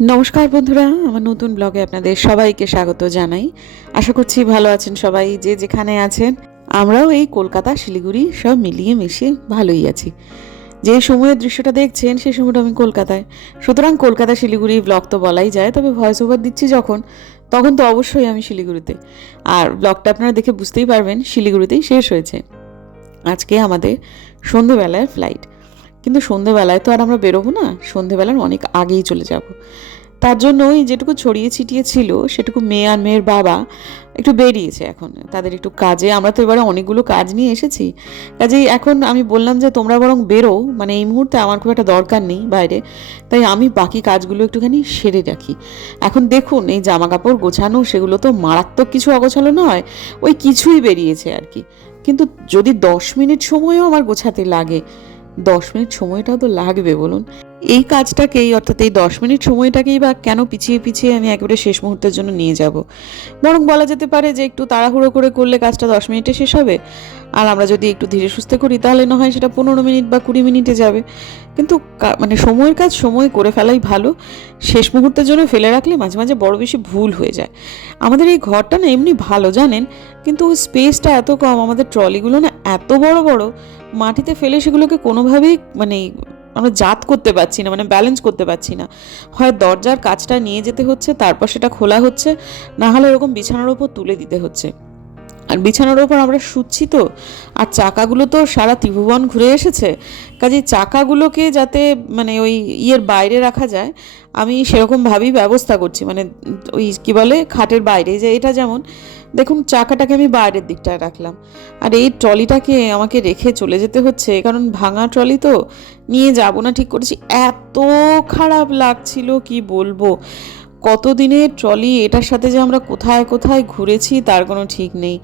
নমস্কার বন্ধুরা, আমার নতুন ব্লগে আপনাদের সবাইকে স্বাগত জানাই। আশা করছি ভালো আছেন সবাই, যে যেখানে আছেন। আমরাও এই কলকাতা শিলিগুড়ি সব মিলিয়ে মিশিয়ে ভালোই আছি। যে সময়ের দৃশ্যটা দেখছেন সেই সময়টা আমি কলকাতায়, সুতরাং কলকাতা শিলিগুড়ি ব্লগ তো বলাই যায়। তবে ভয়েস ওভার দিচ্ছি তখন তো অবশ্যই আমি শিলিগুড়িতে। আর ব্লগটা আপনারা দেখে বুঝতেই পারবেন শিলিগুড়িতেই শেষ হয়েছে। আজকে আমাদের সন্ধেবেলার ফ্লাইট, কিন্তু সন্ধেবেলায় তো আর আমরা বেরোবো না, সন্ধেবেলার অনেক আগেই চলে যাব। তার জন্য ওই যেটুকু ছড়িয়ে ছিটিয়ে ছিল সেটুকু মেয়ে আর মেয়ের বাবা একটু বেরিয়েছে এখন তাদের একটু কাজে। আমরা তো এবারে অনেকগুলো কাজ নিয়ে এসেছি, কাজেই এখন আমি বললাম যে তোমরা বরং বেরো, মানে এই মুহূর্তে আমার খুব একটা দরকার নেই বাইরে, তাই আমি বাকি কাজগুলো একটুখানি সেরে রাখি। এখন দেখুন এই জামা কাপড় গোছানো, সেগুলো তো মারাত্মক কিছু অগোছালো নয়, ওই কিছুই বেরিয়েছে আর কি। কিন্তু যদি 10 মিনিট সময়ও আমার গোছাতে লাগে, 10 মিনিট সময়টাও তো লাগবে বলুন। এই কাজটাকেই, অর্থাৎ এই 10 মিনিট সময়টাকেই বা কেন পিছিয়ে পিছিয়ে আমি একেবারে শেষ মুহূর্তের জন্য নিয়ে যাব? বরং বলা যেতে পারে যে একটু তাড়াহুড়ো করে করলে কাজটা 10 মিনিটে শেষ হবে, আর আমরা যদি একটু ধীরে সুস্থে করি তাহলে না হয় সেটা 15 মিনিট বা 20 মিনিটে যাবে। কিন্তু মানে সময়ের কাজ সময় করে ফেলাই ভালো। শেষ মুহূর্তের জন্য ফেলে রাখলে মাঝে মাঝে বড় বেশি ভুল হয়ে যায়। আমাদের এই ঘরটা না এমনি ভালো জানেন, কিন্তু স্পেসটা এত কম, আমাদের ট্রলিগুলো না এত বড় বড়, মাটিতে ফেলে সেগুলোকে কোনোভাবেই মানে আমরা জাত করতে পারছি না, মানে ব্যালেন্স করতে পারছি না। হয় দরজার কাজটা নিয়ে যেতে হচ্ছে, তারপর সেটা খোলা হচ্ছে, না হলে ওরকম বিছানার ওপর তুলে দিতে হচ্ছে। আর বিছানার ওপর আমরা শুচ্ছি তো, আর চাকাগুলো তো সারা ত্রিভুবন ঘুরে এসেছে, কাজেই চাকাগুলোকে যাতে মানে ওই ইয়ের বাইরে রাখা যায়, আমি সেরকমভাবেই ব্যবস্থা করছি। মানে ওই কী বলে, খাটের বাইরে, যে এটা যেমন দেখুন চাকাটাকে আমি বাইরের দিকটায় রাখলাম, আর এই ট্রলিটাকে আমাকে রেখে চলে যেতে হচ্ছে, কারণ ভাঙা ট্রলি তো নিয়ে যাব না ঠিক করেছি। এত খারাপ লাগছিল কি বলবো, কতদিনের ট্রলি, এটার সাথে যে আমরা কোথায় কোথায় ঘুরেছি তার কোনো ঠিক নেই।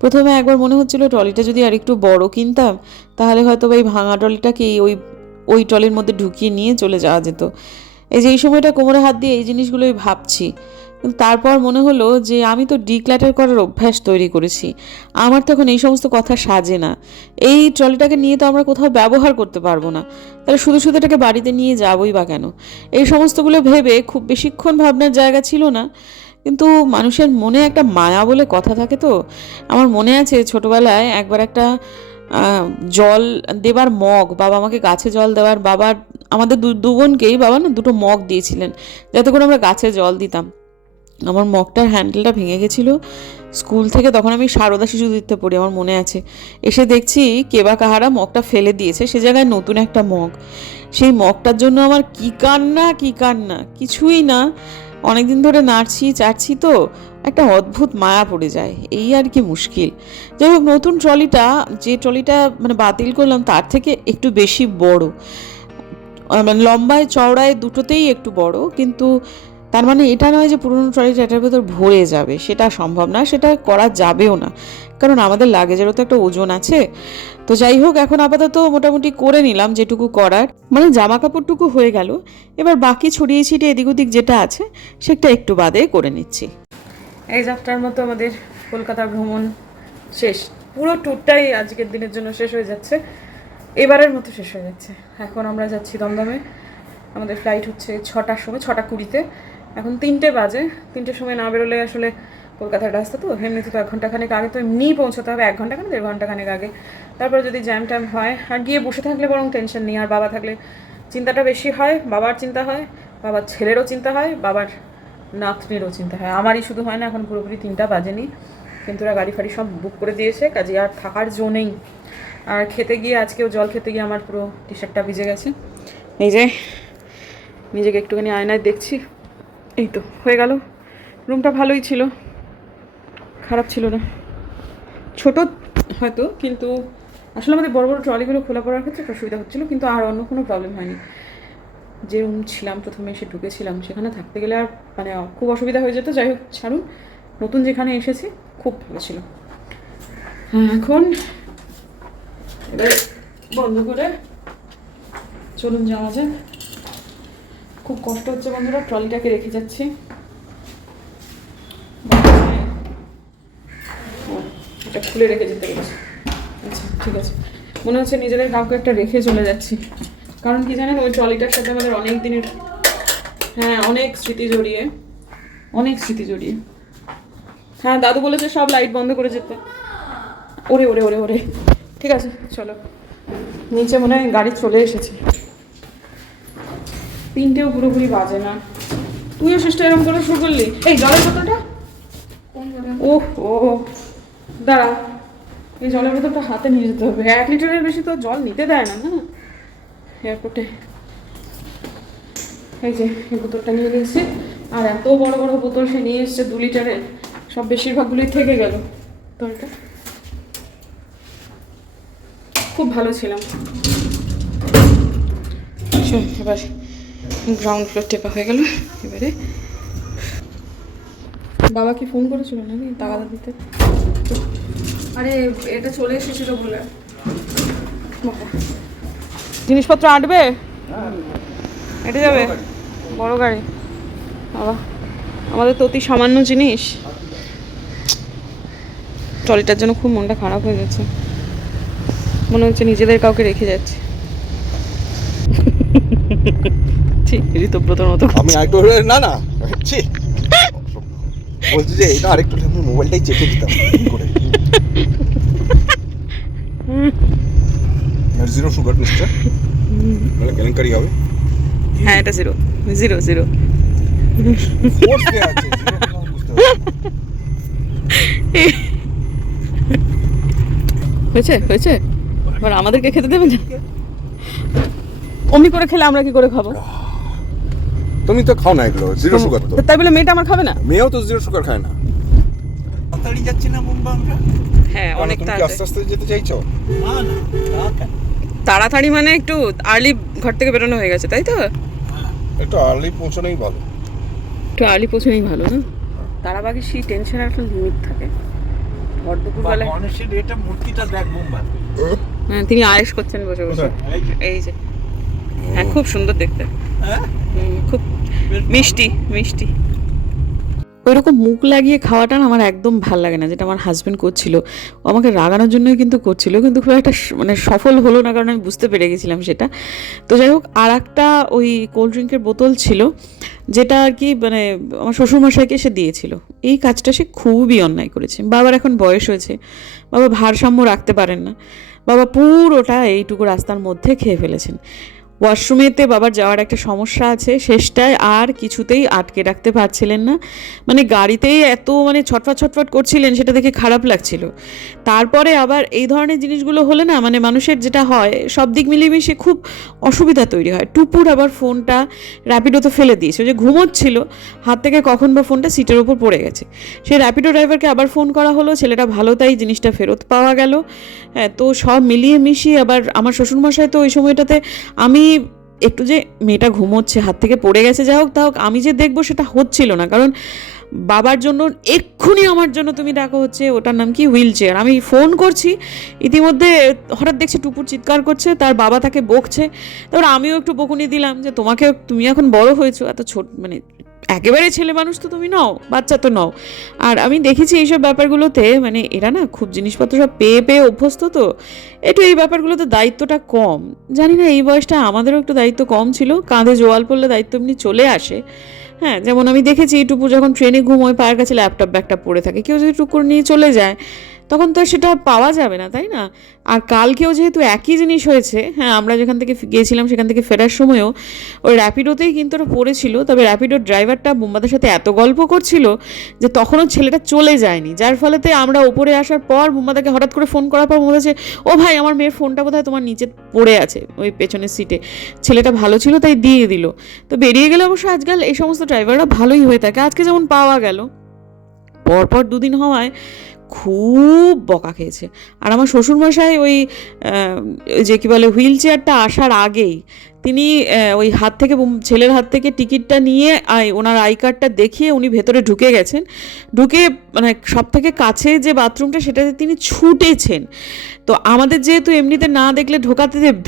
প্রথমে একবার মনে হচ্ছিল ট্রলিটা যদি আর একটু বড় কিনতাম, তাহলে হয়তো এই ভাঙা ট্রলিটাকে ওই ওই ট্রলির মধ্যে ঢুকিয়ে নিয়ে চলে যাওয়া যেত। এই যে এই সময়টা কোমরে হাত দিয়ে এই জিনিসগুলোই ভাবছি, কিন্তু তারপর মনে হলো যে আমি তো ডিক্লাটার করার অভ্যাস তৈরি করেছি, আমার তখন এই সমস্ত কথা সাজে না। এই ট্রলিটাকে নিয়ে তো আমরা কোথাও ব্যবহার করতে পারবো না, তাহলে শুধু শুধু এটাকে বাড়িতে নিয়ে যাবোই বা কেন? এই সমস্তগুলো ভেবে খুব বেশিক্ষণ ভাবনার জায়গা ছিল না। কিন্তু মানুষের মনে একটা মায়া বলে কথা থাকে তো। আমার মনে আছে ছোটবেলায় একবার একটা জল দেবার মগ, বাবা আমাকে গাছে জল দেওয়ার, বাবার আমাদের দু বোনকেই বাবা না দুটো মগ দিয়েছিলেন যাতে করে আমরা গাছে জল দিতাম। আমার মগটার হ্যান্ডেলটা ভেঙে গেছিলো স্কুল থেকে, তখন আমি সারদা শিশুদিতে পড়ি, আমার মনে আছে। এসে দেখছি কেবা কাহারা মগটা ফেলে দিয়েছে, সে জায়গায় নতুন একটা মগ। সেই মগটার জন্য আমার কি কান্না কি কান্না, কিছুই না, অনেকদিন ধরে নাড়ছি চাড়ছি তো একটা অদ্ভুত মায়া পড়ে যায়, এই আর কি মুশকিল। যাই হোক, নতুন ট্রলিটা, যে ট্রলিটা মানে বাতিল করলাম তার থেকে একটু বেশি বড়, মানে লম্বায় চওড়ায় দুটোতেই একটু বড়, কিন্তু তার মানে এটা নয় যে পুরনো ট্রলিটা এটার ভেতর ভরে যাবে, সেটা সম্ভব না, সেটা করা যাবেও না, কারণ আমাদের লাগেজেরও তো একটা ওজন আছে। তো যাই হোক, এখন আপাতত মোটামুটি করে নিলাম যেটুকু করার, মানে জামা কাপড়টুকু হয়ে গেল। এবার বাকি ছড়িয়ে ছিটিয়ে এদিক ওদিক যেটা আছে সেটা একটু বাদে করে নিচ্ছি। এই যাত্রার মতো আমাদের কলকাতা ভ্রমণ শেষ, পুরো ট্যুরটাই আজকের দিনের জন্য শেষ হয়ে যাচ্ছে, এবারের মতো শেষ হয়ে যাচ্ছে। এখন আমরা যাচ্ছি দমদমে, আমাদের ফ্লাইট হচ্ছে 6টার সময়, 6:20-তে। এখন 3টে বাজে, 3টের সময় না বেরোলে আসলে কলকাতার রাস্তা তো এমনিতে তো 1 ঘন্টাখানেক আগে তো এমনিই পৌঁছতে হবে, 1 ঘন্টা কেন 1.5 ঘন্টাখানেক আগে। তারপরে যদি জ্যাম ট্যাম হয়, আর গিয়ে বসে থাকলে বরং টেনশন নেই, আর বাবা থাকলে চিন্তাটা বেশি হয়, বাবার চিন্তা হয়, বাবার ছেলেরও চিন্তা হয়, বাবার নাতনিরও চিন্তা হয়, আমারই শুধু হয় না। এখন পুরোপুরি 3টা বাজেনি, কিন্তু ওরা গাড়ি ফাড়ি সব বুক করে দিয়েছে, কাজে আর থাকার জো নেই। আর খেতে গিয়ে, আজকেও জল খেতে গিয়ে আমার পুরো টি শার্টটা ভিজে গেছে। এই যে নিজেকে একটুখানি আয়নায় দেখছি, এই তো হয়ে গেল। রুমটা ভালোই ছিল, খারাপ ছিল না, ছোট হয়তো, কিন্তু আসলে আমাদের বড় বড় ট্রলিগুলো খোলা পড়ার ক্ষেত্রে একটা অসুবিধা হচ্ছিলো, কিন্তু আর অন্য কোনো প্রবলেম হয়নি। যে রুম ছিলাম প্রথমে এসে ঢুকেছিলাম, সেখানে থাকতে গেলে আর মানে খুব অসুবিধা হয়ে যেত। যাই হোক ছাড়ুন, নতুন যেখানে এসেছি খুব ভালো ছিল। হ্যাঁ, এখন এবারে বন্ধ করে চলুন যাওয়া যাক। খুব কষ্ট হচ্ছে বন্ধুরা, ট্রলিটাকে রেখে যাচ্ছি। এটা খুলে রেখে যেতে বলেছি, আচ্ছা ঠিক আছে। মনে হচ্ছে নিজেদের কাউকে একটা রেখে চলে যাচ্ছি, কারণ কি জানেন, ওই ট্রলিটার সাথে আমাদের অনেক দিনের হ্যাঁ, অনেক স্মৃতি জড়িয়ে, অনেক স্মৃতি জড়িয়ে। হ্যাঁ, দাদু বলেছে সব লাইট বন্ধ করে যেতে। ওরে ওরে ওরে ওরে, ঠিক আছে চলো, নিচে মনে হয় গাড়ি চলে এসেছে। 3টেও পুরোপুরি বাজে না, তুইও চেষ্টা এরকম করে শুরু করলি। এই জলের বোতলটা, ওহ ও দাঁড়া, এই জলের বোতলটা হাতে নিয়ে যেতে হবে। 1 লিটারের বেশি তো জল নিতে দেয় না না এয়ারপোর্টে। এই যে এই বোতলটা নিয়ে গেছি, আর এত বড় বড় বোতল সে নিয়ে এসছে 2 লিটারের, সব বেশিরভাগগুলোই থেকে গেল। বোতলটা খুব ভালো ছিলাম। এবার গ্রাউন্ড ফ্লোর টেপা হয়ে গেল। এবারে বাবা কি ফোন করেছিল নাকি তাগাদা দিতে? আরে এটা চলে এসেছিল বলে। জিনিসপত্র আঁটবে, এটা যাবে বড় গাড়ি। বাবা, আমাদের তো অতি সামান্য জিনিস, ট্রলিটার জন্য খুব মনটা খারাপ হয়ে যাচ্ছে, মনে হচ্ছে নিজেদের কাউকে রেখে যাচ্ছে। ঠিক ঋতব্রতর মতো। আমি আরেকটু না না ঠিক বলছি যে এটা আরেকটু আমি মোবাইলটাই চেপে দিতাম করে। জিরো সুগার মিস্টার, মানে কেলেঙ্কারি হবে। হ্যাঁ, এটা 0 0 0 ফোর্স কে আছে হয়েছে হয়েছে। এবার আমাদেরকে খেতে দেবে না? অমনি করে খেলে আমরা কি করে খাবো? তুমি তো খাও না এগুলো, জিরো সুগার তো। তাই বলে মেয়েটা আমার খাবে না? মেয়েও তো জিরো সুগার খায় না। তাড়াতাড়ি যাচ্ছে না বোম্বা আমরা? হ্যাঁ, অনেক তাড়াতাড়ি। আস্তে আস্তে যেতে চাইছো? না না, তাড়াতাড়ি মানে একটু আর্লি ঘর থেকে বেরোনো হয়ে গেছে, তাই তো? একটু আর্লি পৌঁছানোই ভালো। একটু আর্লি পৌঁছানোই ভালো না? তারাবাগে সেই টেনশনের একটা লিমিট থাকে। ভর দুপুরবেলায় গণেশের এটা মূর্তিটা দেখ বোম্বা। হ্যাঁ, তিনি আয়েশ করছেন বসে বসে। এই যে, হ্যাঁ খুব সুন্দর দেখতে, খুব মিষ্টি মিষ্টি। ওইরকম মুখ লাগিয়ে খাওয়াটা না আমার একদম ভাল লাগে না, যেটা আমার হাজব্যান্ড করছিল। ও আমাকে রাগানোর জন্যই কিন্তু করছিল, কিন্তু খুব একটা মানে সফল হলো না, কারণ আমি বুঝতে পেরে গেছিলাম সেটা। তো যাই হোক, আর একটা ওই কোল্ড ড্রিঙ্কের বোতল ছিল, যেটা আর কি মানে আমার শ্বশুরমশাইকে সে দিয়েছিল। এই কাজটা সে খুবই অন্যায় করেছে। বাবার এখন বয়স হয়েছে, বাবা ভারসাম্য রাখতে পারেন না, বাবা পুরোটা এইটুকু রাস্তার মধ্যে খেয়ে ফেলেছেন। ওয়াশরুমেতে বাবার যাওয়ার একটা সমস্যা আছে, শেষটায় আর কিছুতেই আটকে রাখতে পারছিলেন না, মানে গাড়িতেই এত মানে ছটফট ছটফট করছিলেন, সেটা দেখে খারাপ লাগছিল। তারপরে আবার এই ধরনের জিনিসগুলো হলে না, মানে মানুষের যেটা হয়, সব দিক মিলিয়ে মিশিয়ে খুব অসুবিধা তৈরি হয়। টুপুর আবার ফোনটা র্যাপিডোতে ফেলে দিয়েছে, যে ঘুমোচ্ছিল, হাত থেকে কখন বা ফোনটা সিটের ওপর পড়ে গেছে। সেই র্যাপিডো ড্রাইভারকে আবার ফোন করা হলো, ছেলেটা ভালো তাই জিনিসটা ফেরত পাওয়া গেল। হ্যাঁ, তো সব মিলিয়ে মিশিয়ে আবার আমার শ্বশুরমশাই তো ওই সময়টাতে, আমি একটু যে মেয়েটা ঘুমোচ্ছে হাত থেকে পড়ে গেছে, যা হোক তা হোক, আমি যে দেখবো সেটা হচ্ছিল না, কারণ বাবার জন্য এক্ষুনি আমার জন্য তুমি ডাকো, হচ্ছে ওটার নাম কি, হুইল চেয়ার। আমি ফোন করছি, ইতিমধ্যে হঠাৎ দেখছি টুপুর চিৎকার করছে, তার বাবা তাকে বকছে। তারপর আমিও একটু বকুনি দিলাম যে তুমি এখন বড় হয়েছো, এত ছোট মানে একেবারে ছেলে মানুষ তো তুমি নও, বাচ্চা তো নও। আর আমি দেখেছি এইসব ব্যাপারগুলোতে মানে এরা না খুব জিনিসপত্র সব পেয়ে পেয়ে অভ্যস্ত, তো একটু এই ব্যাপারগুলোতে দায়িত্বটা কম। জানি না এই বয়সটা আমাদেরও একটু দায়িত্ব কম ছিল, কাঁধে জোয়াল পড়লে দায়িত্ব এমনি চলে আসে। হ্যাঁ, যেমন আমি দেখেছি টুপু যখন ট্রেনে ঘুমোয়, পায়ের কাছে ল্যাপটপ ব্যাগটা পড়ে থাকে, কেউ যদি টুক করে নিয়ে চলে যায়, তখন তো সেটা পাওয়া যাবে না, তাই না? আর কালকেও যেহেতু একই জিনিস হয়েছে, হ্যাঁ আমরা যেখান থেকে গিয়েছিলাম সেখান থেকে ফেরার সময়ও ওই র্যাপিডোতেই কিন্তু ওটা পড়েছিল, তবে র্যাপিডোর ড্রাইভারটা বোম্বাদের সাথে এত গল্প করছিল যে তখনও ছেলেটা চলে যায়নি, যার ফলেতে আমরা ওপরে আসার পর বোম্বাদাকে হঠাৎ করে ফোন করার পর বলেছে, ও ভাই আমার মেয়ের ফোনটা বোধহয় তোমার নিচে পড়ে আছে ওই পেছনের সিটে। ছেলেটা ভালো ছিল তাই দিয়ে দিল। তো বেরিয়ে গেলে অবশ্য আজকাল এই সমস্ত ড্রাইভাররা ভালোই হয়ে থাকে, আজকে যেমন পাওয়া গেল, পরপর 2 দিন হওয়ায় খুব বকা খেয়েছে। আর আমার শ্বশুরমশাই ওই যে কী বলে হুইল চেয়ারটা আসার আগেই তিনি ওই হাত থেকে ছেলের হাত থেকে টিকিটটা নিয়ে ওনার আই কার্ডটা দেখিয়ে উনি ভেতরে ঢুকে গেছেন। ঢুকে মানে সব থেকে কাছে যে বাথরুমটা সেটাতে তিনি ছুটেছেন। তো আমাদের যেহেতু এমনিতে না দেখলে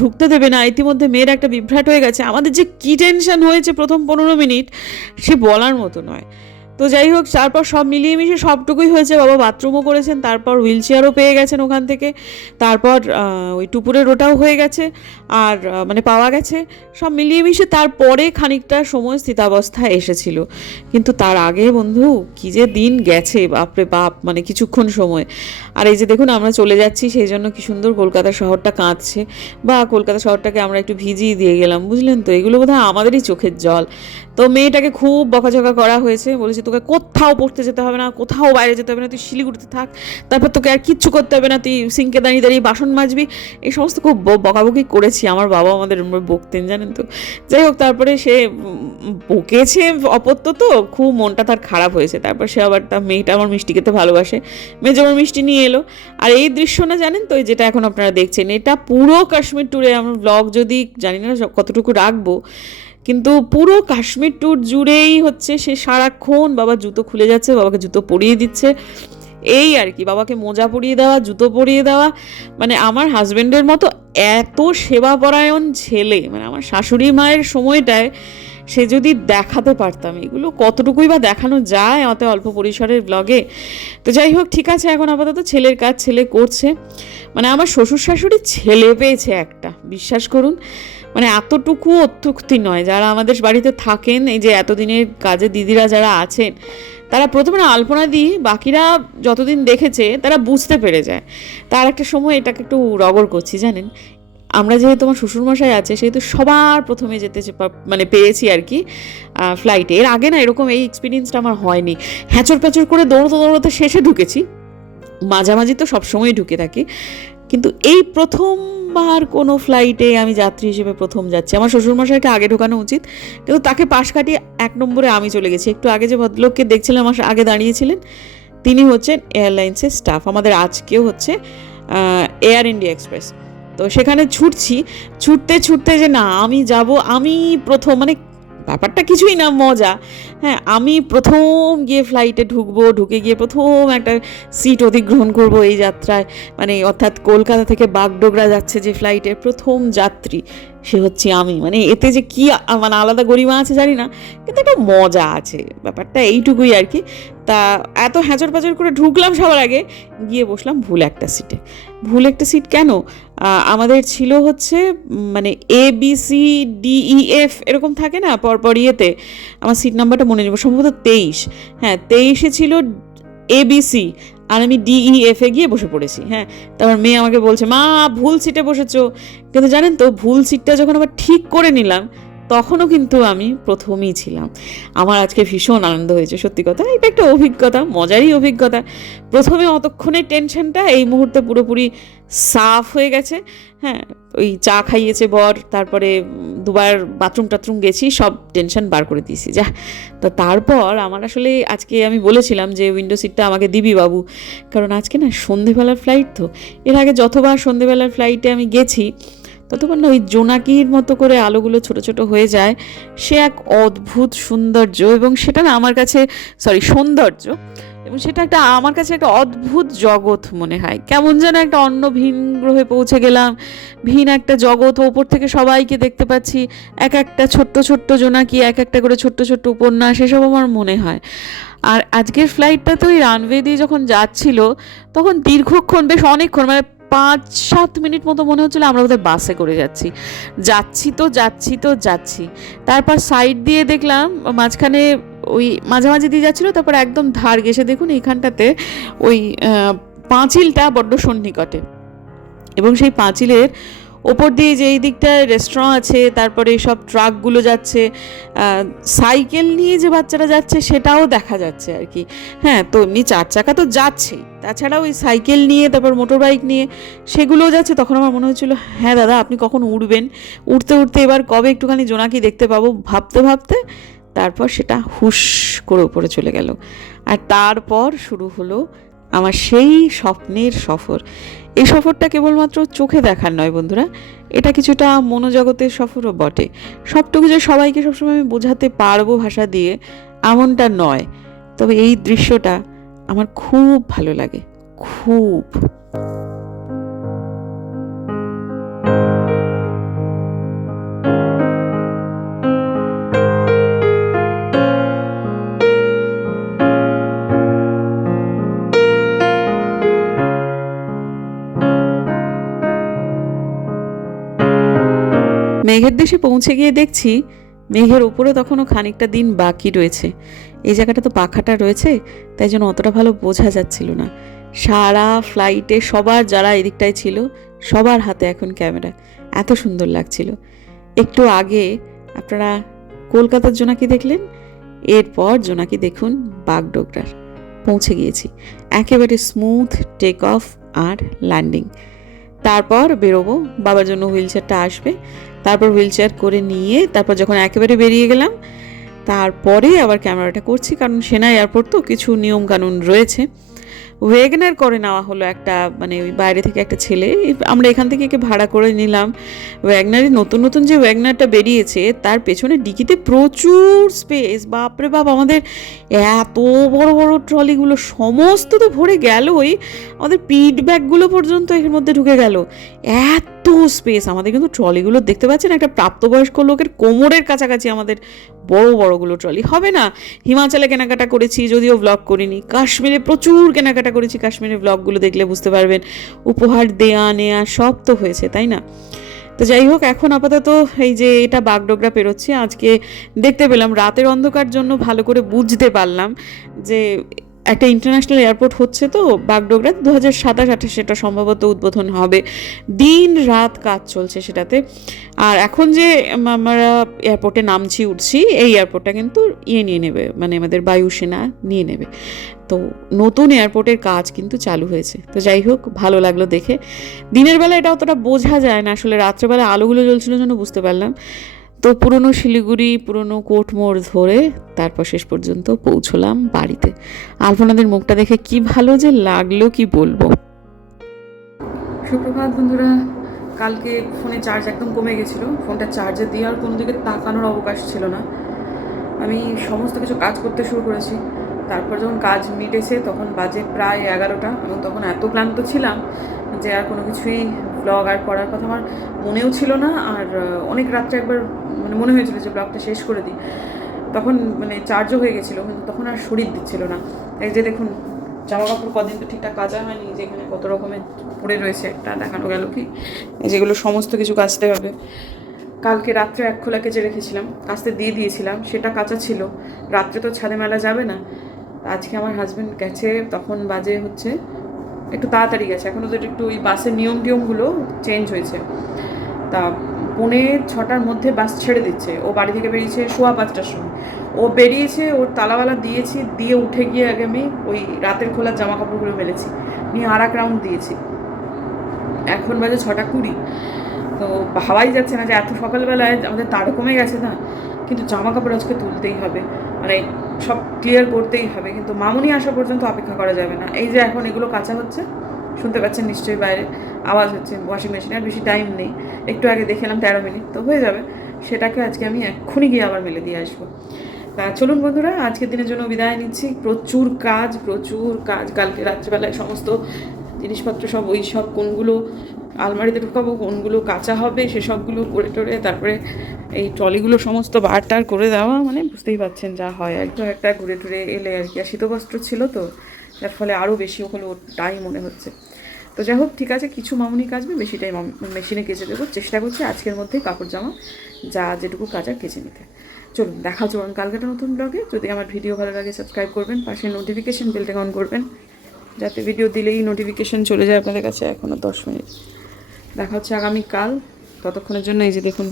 ঢুকতে দেবে না, ইতিমধ্যে মেয়ের একটা বিভ্রাট হয়ে গেছে, আমাদের যে কী টেনশন হয়েছে প্রথম 15 মিনিট সে বলার মতো নয়। তো তো যাই হোক, তারপর সব মিলিয়ে মিশিয়ে সবটুকুই হয়েছে। বাবা বাথরুমও করেছেন, তারপর হুইল চেয়ারও পেয়ে গেছেন ওখান থেকে, তারপর ওই টুপুরের ওটাও হয়ে গেছে, আর মানে পাওয়া গেছে। সব মিলিয়ে মিশিয়ে তারপরে খানিকটা সময় স্থিতাবস্থায় এসেছিল। কিন্তু তার আগে বন্ধু কী যে দিন গেছে, বাপরে বাপ, মানে কিছুক্ষণ সময়। আর এই যে দেখুন আমরা চলে যাচ্ছি, সেই জন্য কি সুন্দর কলকাতা শহরটা কাঁদছে, বা কলকাতা শহরটাকে আমরা একটু ভিজিয়ে দিয়ে গেলাম, বুঝলেন তো? এগুলো বোধহয় আমাদেরই চোখের জল। তো মেয়েটাকে খুব বকাঝকা করা হয়েছে, বলেছে তোকে কোথাও পড়তে যেতে হবে না, কোথাও বাইরে যেতে হবে না, তুই শিলিগুড়িতে থাক, তারপর তোকে আর কিচ্ছু করতে হবে না, তুই সিঙ্কে দাঁড়িয়ে দাঁড়িয়ে বাসন মাজবি। এই সমস্ত খুব বকাবকি করেছি, আমার বাবা আমাদের বকতেন জানেন তো। যাই হোক, তারপরে সে বকেছে অপত্য, তো খুব মনটা তার খারাপ হয়েছে। তারপর সে আবার, তার মেয়েটা আমার মিষ্টি খেতে ভালোবাসে, মেয়ে যেমন মিষ্টি নিয়ে এলো। আর এই দৃশ্য না জানেন তো, যেটা এখন আপনারা দেখছেন, এটা পুরো কাশ্মীর ট্যুরে আমার ব্লগ যদি জানি না কতটুকু রাখবো, কিন্তু পুরো কাশ্মীর ট্যুর জুড়েই হচ্ছে সে সারাক্ষণ বাবা জুতো খুলে যাচ্ছে, বাবাকে জুতো পরিয়ে দিচ্ছে, এই আর কি, বাবাকে মোজা পরিয়ে দেওয়া, জুতো পরিয়ে দেওয়া। মানে আমার হাজব্যান্ডের মতো এত সেবাপরায়ণ ছেলে, মানে আমার শাশুড়ি মায়ের সময়টায় সে যদি দেখাতে পারতাম, এগুলো কতটুকুই বা দেখানো যায় অত অল্প পরিসরের ব্লগে। তো যাই হোক, ঠিক আছে, এখন আপাতত ছেলের কাজ ছেলে করছে। মানে আমার শ্বশুর শাশুড়ি ছেলে পেয়েছে একটা, বিশ্বাস করুন। মানে এতটুকু অত্যুক্তি নয়, যারা আমাদের বাড়িতে থাকেন, এই যে এতদিনের কাজে দিদিরা যারা আছেন, তারা প্রথমে না আলপনা দিই, বাকিরা যতদিন দেখেছে তারা বুঝতে পেরে যায়। তার একটা সময় এটাকে একটু রগড় করছি জানেন, আমরা যেহেতু আমার শ্বশুরমশাই আছে, সেহেতু সবার প্রথমে যেতে মানে পেরেছি আর কি ফ্লাইটে। এর আগে না এরকম এই এক্সপিরিয়েন্সটা আমার হয়নি। হ্যাঁচর প্যাচর করে দৌড়তে দৌড়তে শেষে ঢুকেছি, মাঝামাঝি তো সবসময় ঢুকে থাকি, কিন্তু এই প্রথমবার কোনো ফ্লাইটে আমি যাত্রী হিসেবে প্রথম যাচ্ছি। আমার শ্বশুরমশাইকে আগে ঢোকানো উচিত, কিন্তু তাকে পাশ কাটিয়ে 1 নম্বরে আমি চলে গেছি। একটু আগে যে ভদ্রলোককে দেখছিলাম আমার আগে দাঁড়িয়েছিলেন, তিনি হচ্ছেন এয়ারলাইন্সের স্টাফ, আমাদের আজকেও হচ্ছে এয়ার ইন্ডিয়া এক্সপ্রেস। তো সেখানে ছুটছি, ছুটতে ছুটতে যে না আমি যাব, আমি প্রথম, মানে ব্যাপারটা কিছুই না, মজা। হ্যাঁ, আমি প্রথম গিয়ে ফ্লাইটে ঢুকবো, ঢুকে গিয়ে প্রথম একটা সিট অধিগ্রহণ করব এই যাত্রায়, মানে অর্থাৎ কলকাতা থেকে বাগডোগরা যাচ্ছে যে ফ্লাইটের প্রথম যাত্রী, সে হচ্ছে আমি। মানে এতে যে কি মানে আলাদা গরিমা আছে জানি না, কিন্তু একটা মজা আছে, ব্যাপারটা এইটুকুই আর কি। তা এত হ্যাঁচর প্যাচর করে ঢুকলাম, সবার আগে গিয়ে বসলাম ভুল একটা সিটে। ভুল একটা সিট কেন? আমাদের ছিল হচ্ছে মানে ABCDEF এরকম থাকে না পরপর ইয়েতে, আমার সিট নাম্বারটা মনে নেব, সম্ভবত 23। হ্যাঁ, 23-এ ছিল ABC, আর আমি DEF-এ গিয়ে বসে পড়েছি। হ্যাঁ, তারপর মেয়ে আমাকে বলছে মা ভুল সিটে বসেছো। কিন্তু জানেন তো, ভুল সিটটা যখন আবার ঠিক করে নিলাম, তখনও কিন্তু আমি প্রথমেই ছিলাম। আমার আজকে ভীষণ আনন্দ হয়েছে, সত্যি কথা। এটা একটা অভিজ্ঞতা, মজারই অভিজ্ঞতা। প্রথমে অতক্ষণের টেনশনটা এই মুহূর্তে পুরোপুরি সাফ হয়ে গেছে। হ্যাঁ, ওই চা খাইয়েছে বর, তারপরে 2বার বাথরুম টাথরুম গেছি, সব টেনশন বার করে দিয়েছি যা। তো তারপর আমার আসলে আজকে আমি বলেছিলাম যে উইন্ডো সিটটা আমাকে দিবি বাবু, কারণ আজকে না সন্ধেবেলার ফ্লাইট। তো এর আগে যতবার সন্ধেবেলার ফ্লাইটে আমি গেছি, ততক্ষণ না ওই জোনাকির মতো করে আলোগুলো ছোট ছোট হয়ে যায়, সে এক অদ্ভুত সৌন্দর্য, এবং সেটা না আমার কাছে, সৌন্দর্য, এবং সেটা একটা আমার কাছে একটা অদ্ভুত জগৎ মনে হয়। কেমন যেন একটা অন্য ভিন গ্রহে পৌঁছে গেলাম, ভিন একটা জগৎ, ওপর থেকে সবাইকে দেখতে পাচ্ছি, এক একটা ছোট্ট ছোট্ট জোনাকি, এক একটা করে ছোট্ট ছোট্ট উপন্যাস, এসব আমার মনে হয়। আর আজকের ফ্লাইটটা তো ওই রানওয়ে দিয়ে যখন যাচ্ছিল, তখন দীর্ঘক্ষণ, বেশ অনেকক্ষণ, মানে 5-7 মিনিট মতো মনে হচ্ছিলো আমরা বোধহয় বাসে করে যাচ্ছি। যাচ্ছি। তারপর সাইড দিয়ে দেখলাম মাঝখানে ওই মাঝামাঝি দিয়ে যাচ্ছিলো, তারপর একদম ধার ঘেঁষে দেখুন এইখানটাতে ওই পাঁচিলটা বড্ড সন্নিকটে, এবং সেই পাঁচিলের ওপর দিয়ে যে এই দিকটায় রেস্টুরেন্ট আছে, তারপরে সব ট্রাকগুলো যাচ্ছে, সাইকেল নিয়ে যে বাচ্চারা যাচ্ছে সেটাও দেখা যাচ্ছে আর কি। হ্যাঁ, তো এমনি 4 চাকা তো যাচ্ছেই, তাছাড়া ওই সাইকেল নিয়ে, তারপর মোটর বাইক নিয়ে সেগুলোও যাচ্ছে। তখন আমার মনে হচ্ছিলো হ্যাঁ দাদা, আপনি কখন উঠবেন, উঠতে উঠতে এবার কবে একটুখানি জোনাকি দেখতে পাবো, ভাবতে ভাবতে তারপর সেটা হুশ করে উপরে চলে গেল। আর তারপর শুরু হলো আমার সেই স্বপ্নের সফর। এই সফরটা কেবলমাত্র চোখে দেখার নয় বন্ধুরা, এটা কিছুটা মনোজগতের সফরও বটে। সবটুকু যে সবাইকে সবসময় আমি বোঝাতে পারবো ভাষা দিয়ে, এমনটা নয়। তবে এই দৃশ্যটা আমার খুব ভালো লাগে, খুব। মেঘের দেশে পৌঁছে গিয়ে দেখছি মেঘের ওপরে তখনও খানিকটা দিন বাকি রয়েছে। এই জায়গাটা তো পাখাটা রয়েছে, তাই জন্য অতটা ভালো বোঝা যাচ্ছিল না। সারা ফ্লাইটে সবার যারা এদিকটায় ছিল সবার হাতে এখন ক্যামেরা, এত সুন্দর লাগছিল। একটু আগে আপনারা কলকাতার জোনাকি দেখলেন, এরপর জোনাকি দেখুন বাগডোগরার। পৌঁছে গিয়েছি, একেবারে স্মুথ টেক অফ আর ল্যান্ডিং। তারপর বেরোবো, বাবার জন্য হুইল চেয়ারটা আসবে, তারপর হুইল চেয়ার করে নিয়ে তারপর যখন একেবারে বেরিয়ে গেলাম তারপরে আবার ক্যামেরাটা করছি, কারণ সেনা এয়ারপোর্ট তো কিছু নিয়ম কানুন রয়েছে। ওয়েগনার করে নেওয়া হলো একটা, মানে ওই বাইরে থেকে একটা ছেলে, আমরা এখান থেকে একে ভাড়া করে নিলাম। ওয়াগনারে নতুন নতুন যে ওয়াগনারটা বেরিয়েছে তার পেছনে ডিকিতে প্রচুর স্পেস, বাপরে বাপ, আমাদের এত বড় বড় ট্রলিগুলো সমস্ত তো ভরে গেলই, আমাদের পিট ব্যাগগুলো পর্যন্ত এর মধ্যে ঢুকে গেল, এত স্পেস। আমাদের কিন্তু ট্রলিগুলো দেখতে পাচ্ছেন একটা প্রাপ্তবয়স্ক লোকের কোমরের কাছাকাছি আমাদের বড় বড়গুলো ট্রলি। হবে না, হিমাচলে কেনাকাটা করেছি, যদিও ব্লগ করিনি, কাশ্মীরে প্রচুর কেনাকাটা করেছি, কাশ্মীরের ব্লগগুলো দেখলে বুঝতে পারবেন, উপহার দেয়া নেয়া সব তো হয়েছে, তাই না? তো যাই হোক, এখন আপাতত এই যে এটা বাগডোগরা পেরোচ্ছি, আজকে দেখতে পেলাম, রাতের অন্ধকার জন্য ভালো করে বুঝতে পারলাম যে একটা ইন্টারন্যাশনাল এয়ারপোর্ট হচ্ছে তো বাগডোগরা, 2027-28 সেটা সম্ভবত উদ্বোধন হবে। দিন রাত কাজ চলছে সেটাতে। আর এখন যে আমরা এয়ারপোর্টে নামছি উঠছি, এই এয়ারপোর্টটা কিন্তু নিয়ে নেবে, মানে আমাদের বায়ুসেনা নিয়ে নেবে। তো নতুন এয়ারপোর্টের কাজ কিন্তু চালু হয়েছে। তো যাই হোক, ভালো লাগলো দেখে। দিনের বেলা এটা অতটা বোঝা যায় না, আসলে রাত্রেবেলা আলোগুলো জ্বলছিল জন্য বুঝতে পারলাম। তো পুরনো শিলিগুড়ি, পুরনো কোর্টমোড় ধরে তারপর শেষ পর্যন্ত পৌঁছলাম বাড়িতে। আলপনাদের মুখটা দেখে কি ভালো যে লাগলো, কি বলবো। সুপ্রভাত বন্ধুরা। কালকে ফোনে চার্জ একদম কমে গেছিলো, ফোনটা চার্জে দিয়ে আর কোনো দিকে তাকানোর অবকাশ ছিল না। আমি সমস্ত কিছু কাজ করতে শুরু করেছি। তারপর যখন কাজ মিটেছে তখন বাজে প্রায় 11টা, এবং তখন এত ক্লান্ত ছিলাম যে আর কোনো কিছুই ব্লগ আর করার কথা আমার মনেও ছিল না। আর অনেক রাত্রে একবার মানে মনে হয়েছিল যে ব্লগটা শেষ করে দিই, তখন মানে চার্জও হয়ে গেছিলো, কিন্তু তখন আর শরীর দিচ্ছিল না। এই যে দেখুন, জামা কাপড় কদিন তো ঠিকঠাক কাচা হয়নি, যেখানে কত রকমের পড়ে রয়েছে, একটা দেখানো গেল কি, যেগুলো সমস্ত কিছু কাচতে হবে। কালকে রাত্রে এক খোলা কেচে রেখেছিলাম, কাচতে দিয়ে দিয়েছিলাম, সেটা কাঁচা ছিল। রাত্রে তো ছাদে মেলা যাবে না, আজকে আমার হাজব্যান্ড গেছে, তখন বাজে হচ্ছে একটু তাড়াতাড়ি গেছে, এখন ওদের একটু ওই বাসের নিয়মগুলো চেঞ্জ হয়েছে। তা 6:45-র মধ্যে বাস ছেড়ে দিচ্ছে। ও বাড়ি থেকে বেরিয়েছে 5:15টার সময়, ও বেরিয়েছে, ওর তালাওয়ালা দিয়েছি, দিয়ে উঠে গিয়ে আগে আমি ওই রাতের খোলা জামা কাপড়গুলো মেলেছি, নিয়ে আর এক রাউন্ড দিয়েছি। এখন বাজে 6:20। তো ভাবাই যাচ্ছে না যে এত সকালবেলায় আমাদের তাড়া কমে গেছে না, কিন্তু জামা কাপড় আজকে তুলতেই হবে, মানে সব ক্লিয়ার করতেই হবে, কিন্তু মামুনি আসা পর্যন্ত অপেক্ষা করা যাবে না। এই যে এখন এগুলো কাঁচা হচ্ছে, শুনতে পাচ্ছেন নিশ্চয়ই বাইরে আওয়াজ হচ্ছে, ওয়াশিং মেশিনে আর বেশি টাইম নেই, একটু আগে দেখলাম 13 মিনিট তো হয়ে যাবে। সেটাকে আজকে আমি এক্ষুনি গিয়ে আবার মেলে দিয়ে আসবো। তা চলুন বন্ধুরা, আজকের দিনের জন্য বিদায় নিচ্ছি। প্রচুর কাজ, কালকে রাত্রিবেলায় সমস্ত জিনিসপত্র সব ওই সব কোনগুলো আলমারিতে ঢুকাবো, কোনগুলো কাঁচা হবে, সেসবগুলো করে টোরে তারপরে এই ট্রলিগুলো সমস্ত বার করে দেওয়া, মানে বুঝতেই পারছেন যা হয়, একদম একটা ঘুরে টুরে এলে আর কি। আর শীতবস্ত্র ছিল তো, যার ফলে আরও বেশি হলো টাইম মনে হচ্ছে। তো যাই হোক, ঠিক আছে, কিছু মামুনি কাচবে, বেশি টাইম মেশিনে কেচে দেবো। চেষ্টা করছি আজকের মধ্যেই কাপড় জামা যা যেটুকু কাচার কেচে নিতে। চলুন দেখা হচ্ছে কালকেটা নতুন ব্লগে। যদি আমার ভিডিও ভালো লাগে সাবস্ক্রাইব করবেন, পাশে নোটিফিকেশান বেলটা অন করবেন, যাতে ভিডিও দিলেই নোটিফিকেশান চলে যায় আপনাদের কাছে। এখনও 10 মিনিট। দেখা হচ্ছে আগামীকাল। ততক্ষণের জন্য এই যে দেখুন,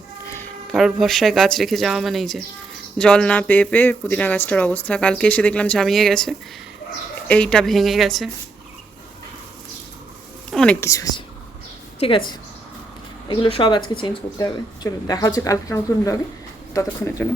কারোর ভরসায় গাছ রেখে যাওয়া মানে এই যে জল না পেয়ে পেয়ে পুদিনা গাছটার অবস্থা। কালকে এসে দেখলাম ঝামিয়ে গেছে, এইটা ভেঙে গেছে, অনেক কিছু আছে। ঠিক আছে, এগুলো সব আজকে চেঞ্জ করতে হবে। চলুন দেখা হচ্ছে কালকেটা নতুন ব্লগে। ততক্ষণের জন্য